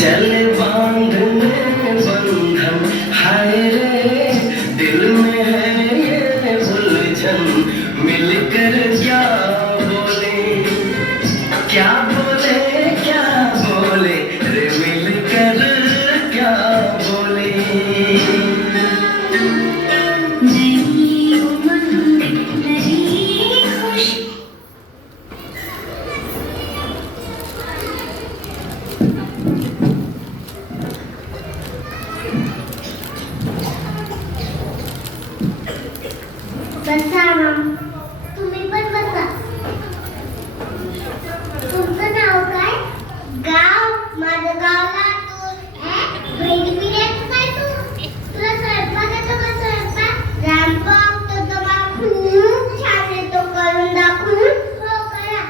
चले बांधने बंधन हाय रे दिल में है ये उलझन मिलकर क्या बोले क्या बोले क्या बोले रे मिलकर क्या बोले बसा ना तुम्ही पण बसा तुमचं नाव काय गाव माझं गाव लातूर बहिणी पिढ्याचं काय तू तुला स्वयंपाक येतो का स्वयंपाक स्वयंपाक तर तुम्हाला खूप छान येतो करून दाखवून हो करा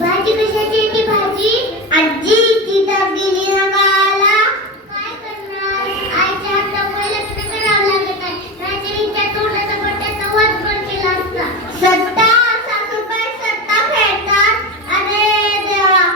भाजी कशाची ती भाजी आजी ती तर गेली ना गावाला काय करणार आईच्या हातामुळे लग्न करावं लागत आहे नाहीतर हिच्या तोंडाचा बट्ट्याचा वध पण केला असता सत्ता सासूबाई सत्ता फेडतात अरे देवा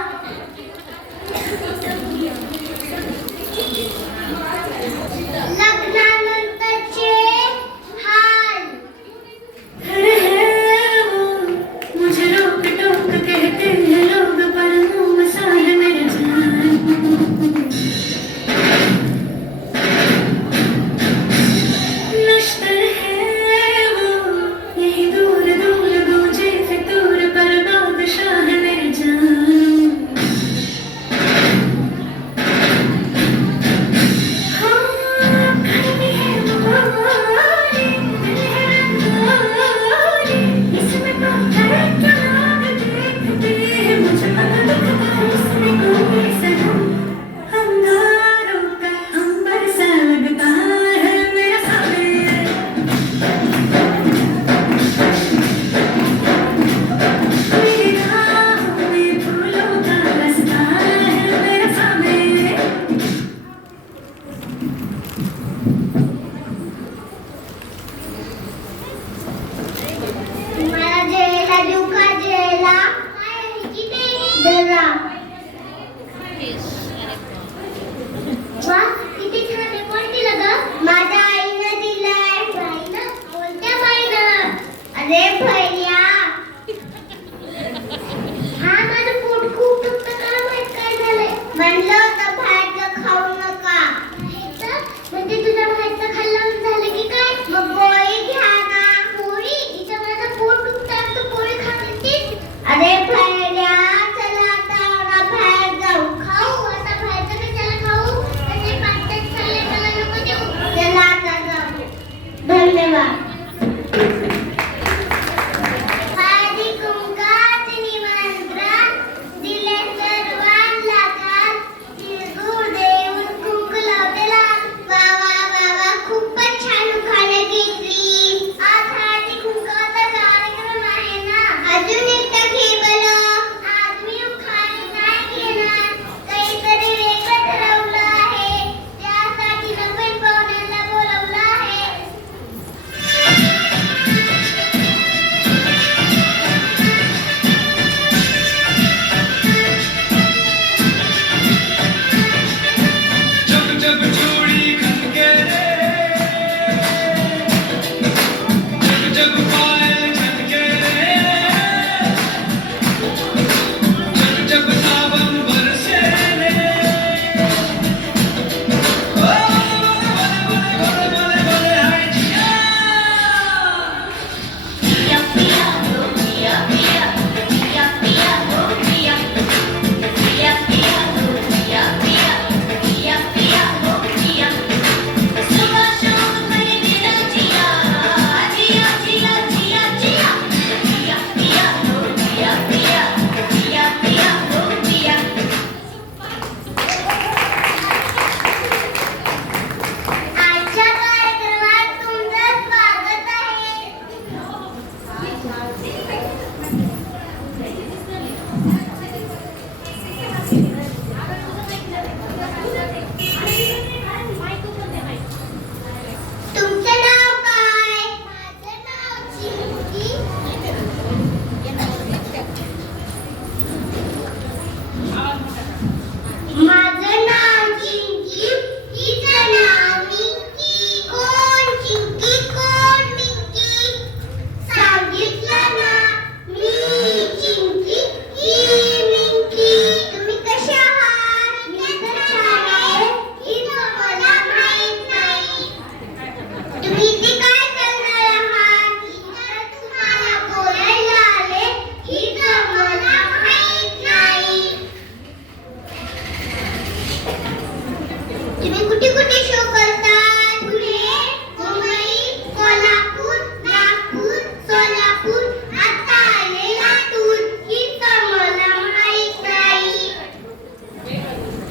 तुम्ही कुठे कुठे शो करतात? पुणे, मुंबई, कोल्हापूर, नागपूर, सोलापूर, आता आले लातूर. हीच मला माहित नाही.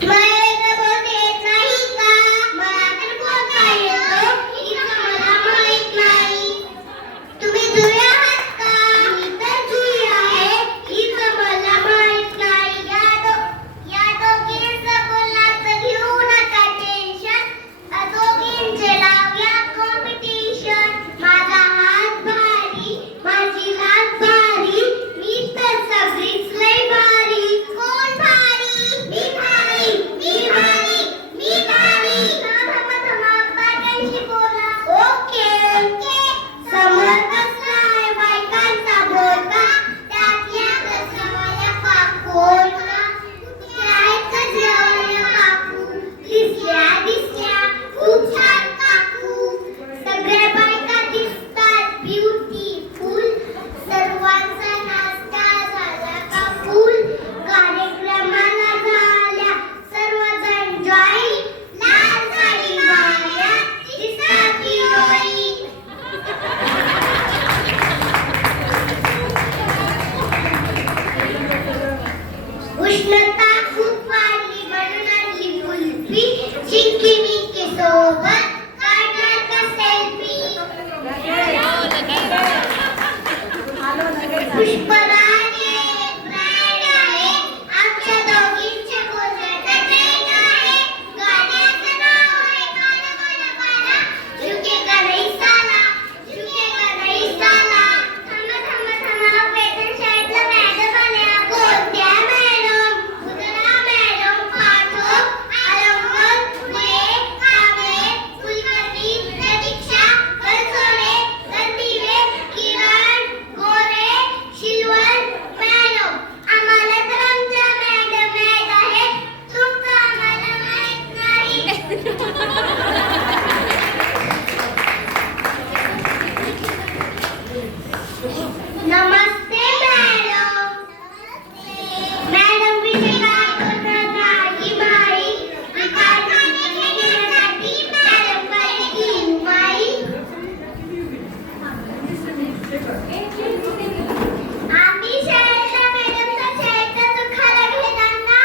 तुम्हाला बोलता येत नाही का? मला तर बोलता येतं. हीच मला माहित नाही. तुम्ही जुळे आहात का? मी तर जुळी आहे. हीच मला माहित नाही. या दोघींचं बोलण्याचं घेऊ नका टेन्शन. दोघींचे लावूया कॉम्पिटिशन. माझा हात भारी, माझी हात भारी, मी तर सगळीच लय भारी. कोण भारी? मी भारी, मी भारी, मी भारी. थांबा, बायकांशी बोला. ओके. समोर कसला आहे बायकांचा बोलका? त्यातल्या कसल्या काकूला शाळेत जेवल्या काकू दिसल्या खूप छान काकू. सगळ्या बायका दिसतात ब्युटीफुल. सर्वांचा नाश्ता झाला का फुल? कार्यक्रमाला झाल्या सर्वजण जॉईन. लाल साडी वाऱ्यात दिसतात हिरोईन. उष्णता खूप वाढली म्हणून आणली कुल्फी. चिंकी सोबत काढणार का सेल्फी? पुष्पराज ब्रँड आहे. आमच्या दोघींचे बोलण्याचा ट्रेंड आहे. गाण्याचं नाव आहे काला काला काला. झुकेगा नहीं साला, झुकेगा नहीं साला. थांबा, वेतन शाळेतल्या मॅडम आल्या. कोणत्या मॅडम? उदरा मॅडम पाठव. अलंकन, फुले, कांबळे, कुलकर्णी, प्रतीक्षा, बनसोडे, गंधीवे, किरण, गोरे, शिलवल मॅडम. आम्हाला तर आमच्या मॅडम माहीत आहेत. तुमचं आम्हाला माहीत नाही. नमस्ते मॅडम. मॅडम विषय काय बोलणार नाही माई. कारखाने घेण्यासाठी मॅडम कडे घेऊ माई. आम्ही शाळेला मॅडमचा शाळेचा चुखाला घेणार ना.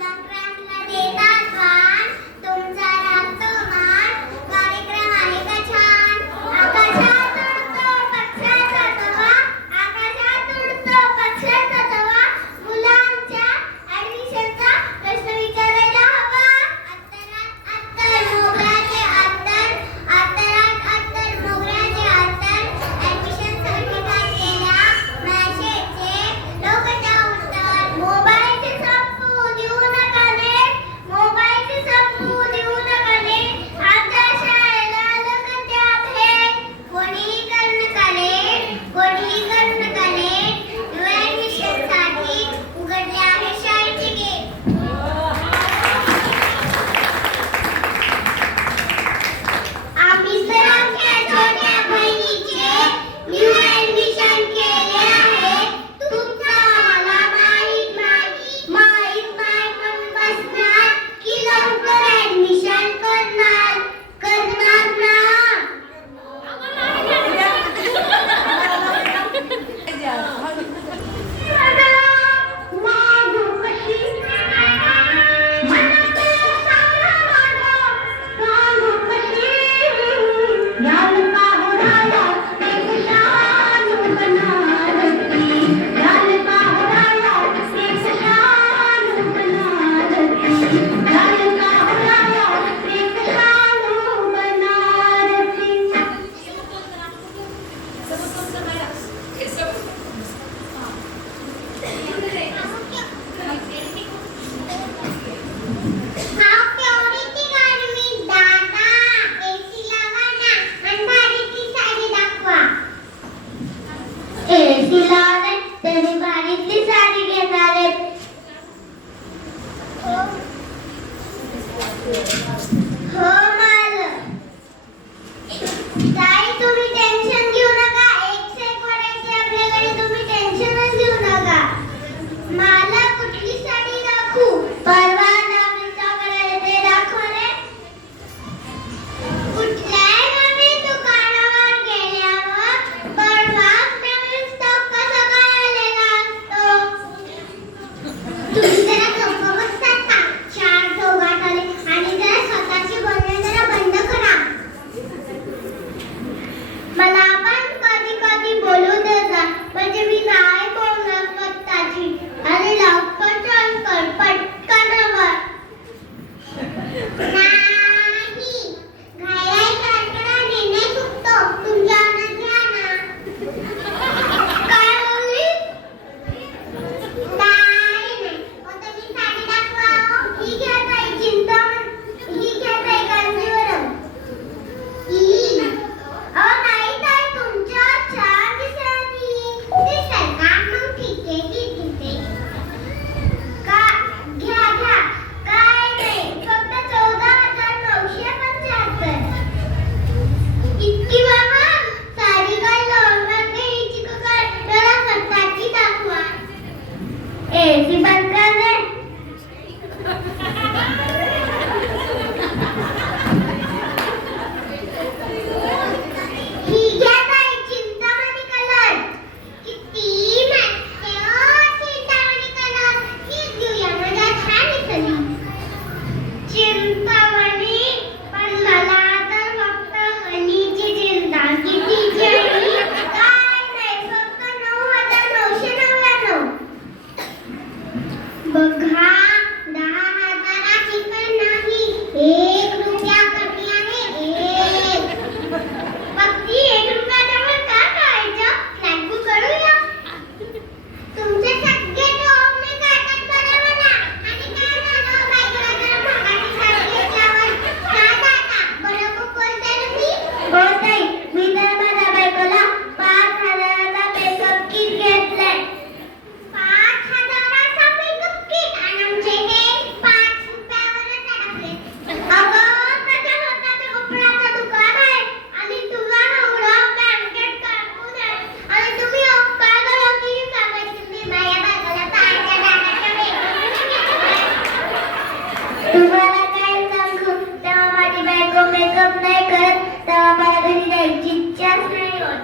संक्रांतला देतात वाण, तुमचा राहतो मान. कार्यक्रम आहे का छान? आकाशात उडतो पक्षाचा तवा, आकाशात उडतो पक्षाचा तवा. मुलांच्या ऍडमिशनचा प्रश्न विचारायला हवा. अत्तर मोगऱ्याचे अत्तर, अत्तरात अत्तर मोगऱ्याचे अत्तर. ऍडमिशनसाठी काढलेल्या मॅसेजचे लोकांच्या उत्तर. मोबाईलचे संपू देऊ नका नेट, मोबाईलचे संपू देऊ नका नेट. आमच्या शाळेला आलं का त्या भेट. कोणीही करू नका लेट, कोणीही करू नका लेट. न्यू ऍडमिशनसाठी उघडले आहे शाळेचे गेट. आम्ही तर आमच्या छोट्या बहिणीचे न्यू ऍडमिशन केले आहे. तुमचं आम्हाला माहीत नाही म्हणून बसणार की लवकर ऍडमिशन करणार ना. हो मालक. ताई तुम्ही टेन्शन घेऊ नका. एक सेक वाढायची आपल्याकडे, तुम्ही टेन्शनच घेऊ नका. मला कुठली साडी दाखवू? परवा 10 मिनिटाकडे ते दाखव रे. चिंतामणी, पण मला तर फक्त हनीची चिंता. कितीची हनी? काय नाही, फक्त 9,999. बघा, 10,000ची पण नाही, 1 रुपया कमी आहे. 1. मग ती 1 रुपयाच्या वर का करायचं? फ्लॅट बुक करूया. तुमचे सगळे डोम मी काढतात बरं मला. आणि काय झालं, बायकोला जरा महागाची साडी घेतल्यावर का जाता? बरं बुक बोलते ना मी? हो ताई, मी तर माझ्या बायकोला 5,000चा मेकअप किट घेतलाय. 5,000चा मेकअप किट आणि आमचे हे 5 रुपयावरच अडकले. अगं, त्याच्या स्वतःच्या कपड्याचं दुकान आहे आणि तुला एवढं बँकेत टाकून आहे आणि तुम्ही काय करा की सांगायचं तुम्ही माझ्या बायकोला 5,000चा मेकअप घेतलाय. तुम्हाला काय सांगू, तेव्हा माझी बायको मेकअप नाही करत तेव्हा मला घरी जायची इच्छाच नाही होत.